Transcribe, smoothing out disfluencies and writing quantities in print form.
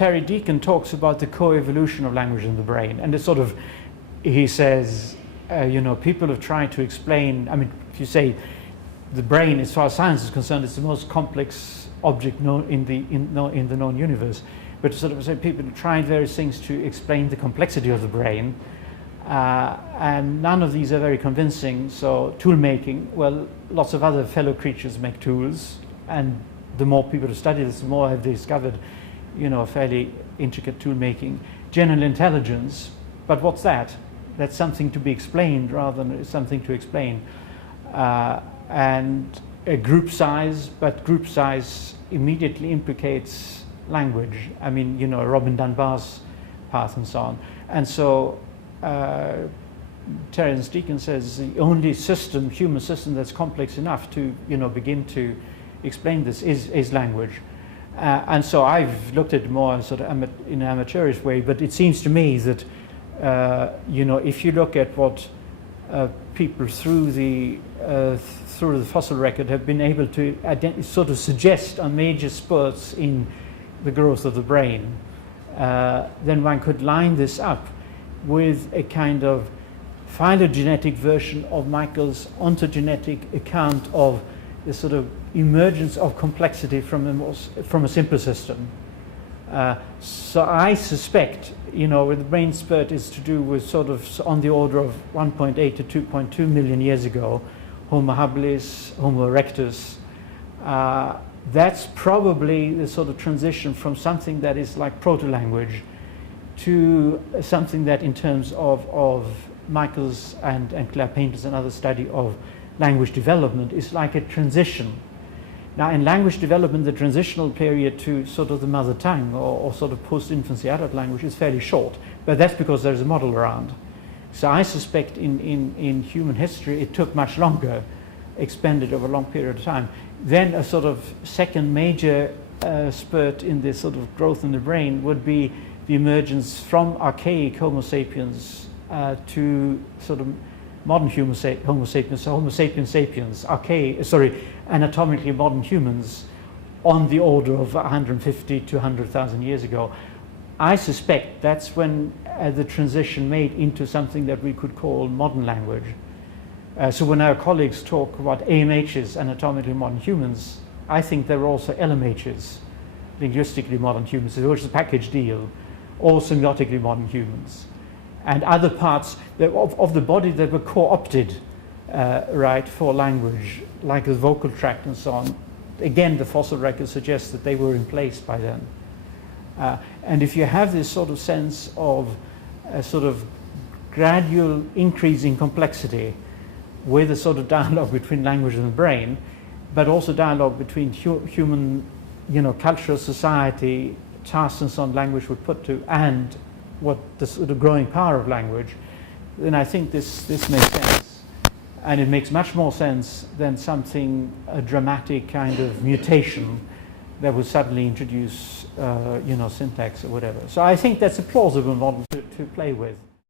Terry Deacon talks about the co-evolution of language in the brain, and it's sort of, he says, people have tried to explain. I mean, if you say the brain, as far as science is concerned, is the most complex object known in the known universe. But sort of say people have tried various things to explain the complexity of the brain, and none of these are very convincing. So tool making, well, lots of other fellow creatures make tools, and the more people who study this, the more have they discovered, fairly intricate tool making. General intelligence, but what's that? That's something to be explained rather than something to explain. And a group size, but group size immediately implicates language. I mean, Robin Dunbar's path and so on. And so Terence Deacon says the only human system that's complex enough to, begin to explain this is language. And so I've looked at it more sort of in an amateurish way, but it seems to me that, if you look at what people through the fossil record have been able to sort of suggest are major spurts in the growth of the brain, then one could line this up with a kind of phylogenetic version of Michael's ontogenetic account of the sort of emergence of complexity from a simpler system. So I suspect, with the brain spurt is to do with sort of on the order of 1.8 to 2.2 million years ago, Homo habilis, Homo erectus. That's probably the sort of transition from something that is like proto-language to something that, in terms of Michael's and Claire Painter's and other study of language development, is like a transition. Now, in language development, the transitional period to sort of the mother tongue or sort of post-infancy adult language is fairly short, but that's because there's a model around. So I suspect in human history it took much longer, expended over a long period of time. Then a sort of second major spurt in this sort of growth in the brain would be the emergence from archaic Homo sapiens to sort of modern Homo sapiens, so Homo sapiens sapiens, anatomically modern humans on the order of 150 to 100,000 years ago. I suspect that's when the transition made into something that we could call modern language. So when our colleagues talk about AMHs, anatomically modern humans, I think there are also LMHs, linguistically modern humans, which is a package deal, or semiotically modern humans. And other parts of the body that were co-opted, for language, like the vocal tract and so on. Again, the fossil record suggests that they were in place by then. And if you have this sort of sense of a sort of gradual increase in complexity with a sort of dialogue between language and the brain, but also dialogue between human, cultural society, tasks and so on language would put to, and what the sort of growing power of language, then I think this makes sense. And it makes much more sense than a dramatic kind of mutation that would suddenly introduce, syntax or whatever. So I think that's a plausible model to play with.